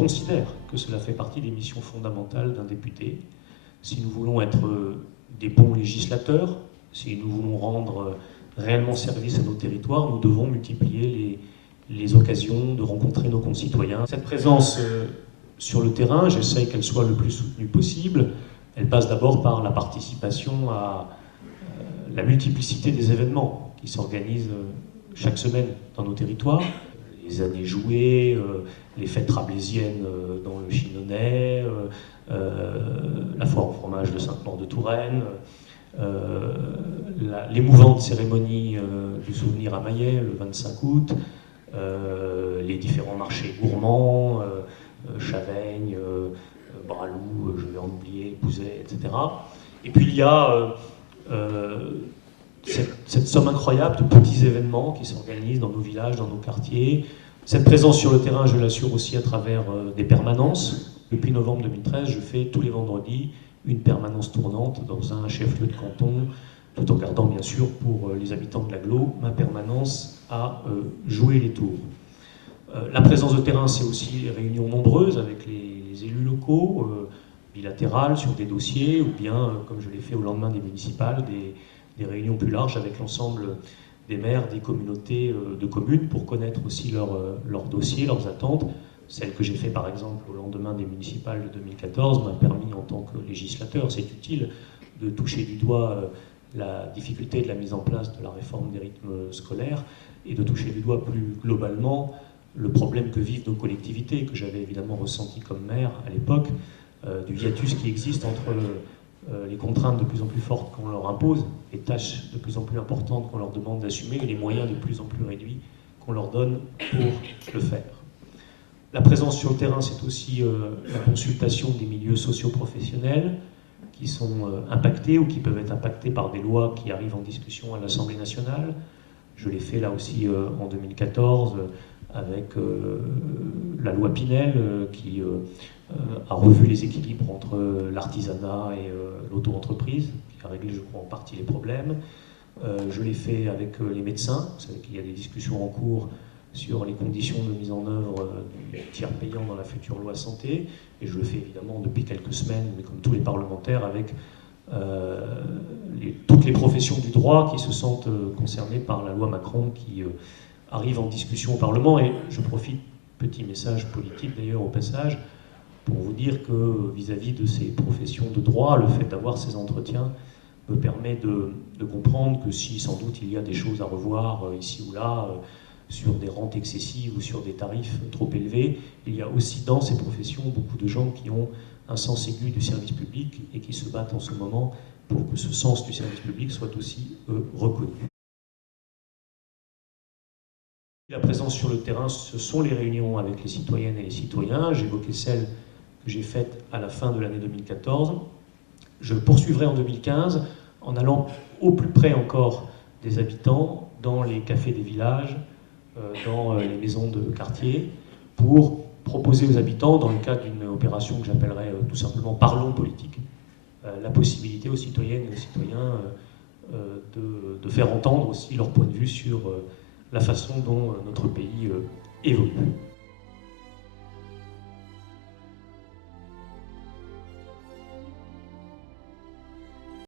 considère que cela fait partie des missions fondamentales d'un député. Si nous voulons être des bons législateurs, si nous voulons rendre réellement service à nos territoires, nous devons multiplier les occasions de rencontrer nos concitoyens. Cette présence sur le terrain, j'essaye qu'elle soit le plus soutenue possible. Elle passe d'abord par la participation à la multiplicité des événements qui s'organisent chaque semaine dans nos territoires. Les années jouées, les fêtes rabelaisiennes dans le Chignonnais, la foire au fromage de Sainte-Maure-de-Touraine, l'émouvante cérémonie du souvenir à Maillet le 25 août, les différents marchés gourmands, Chaveigne, Bralou, je vais en oublier, Bouzet, etc. Et puis il y a cette somme incroyable de petits événements qui s'organisent dans nos villages, dans nos quartiers. Cette présence sur le terrain, je l'assure aussi à travers des permanences. Depuis novembre 2013, je fais tous les vendredis une permanence tournante dans un chef-lieu de canton, tout en gardant bien sûr pour les habitants de l'agglo ma permanence à jouer les tours. La présence de terrain, c'est aussi les réunions nombreuses avec les élus locaux, bilatérales sur des dossiers, ou bien, comme je l'ai fait au lendemain des municipales, des réunions plus larges avec l'ensemble des maires, des communautés de communes pour connaître aussi leurs dossiers, leurs attentes. Celle que j'ai fait par exemple au lendemain des municipales de 2014 m'a permis en tant que législateur, c'est utile, de toucher du doigt la difficulté de la mise en place de la réforme des rythmes scolaires et de toucher du doigt plus globalement le problème que vivent nos collectivités, que j'avais évidemment ressenti comme maire à l'époque, du hiatus qui existe entre les contraintes de plus en plus fortes qu'on leur impose, les tâches de plus en plus importantes qu'on leur demande d'assumer et les moyens de plus en plus réduits qu'on leur donne pour le faire. La présence sur le terrain, c'est aussi la consultation des milieux socio-professionnels qui sont impactés ou qui peuvent être impactés par des lois qui arrivent en discussion à l'Assemblée nationale. Je l'ai fait là aussi en 2014 avec la loi Pinel qui a revu les équilibres entre l'artisanat et l'auto-entreprise, qui a réglé, je crois, en partie les problèmes. Je l'ai fait avec les médecins. Vous savez qu'il y a des discussions en cours sur les conditions de mise en œuvre du tiers payant dans la future loi santé. Et je le fais évidemment depuis quelques semaines, mais comme tous les parlementaires, avec toutes les professions du droit qui se sentent concernées par la loi Macron qui arrive en discussion au Parlement. Et je profite, petit message politique d'ailleurs au passage, pour vous dire que vis-à-vis de ces professions de droit, le fait d'avoir ces entretiens me permet de comprendre que si sans doute il y a des choses à revoir ici ou là, sur des rentes excessives ou sur des tarifs trop élevés, il y a aussi dans ces professions beaucoup de gens qui ont un sens aigu du service public et qui se battent en ce moment pour que ce sens du service public soit aussi reconnu. La présence sur le terrain, ce sont les réunions avec les citoyennes et les citoyens. J'évoquais celle que j'ai faite à la fin de l'année 2014. Je poursuivrai en 2015 en allant au plus près encore des habitants dans les cafés des villages, dans les maisons de quartier, pour proposer aux habitants, dans le cadre d'une opération que j'appellerais tout simplement Parlons politique, la possibilité aux citoyennes et aux citoyens de faire entendre aussi leur point de vue sur la façon dont notre pays évolue.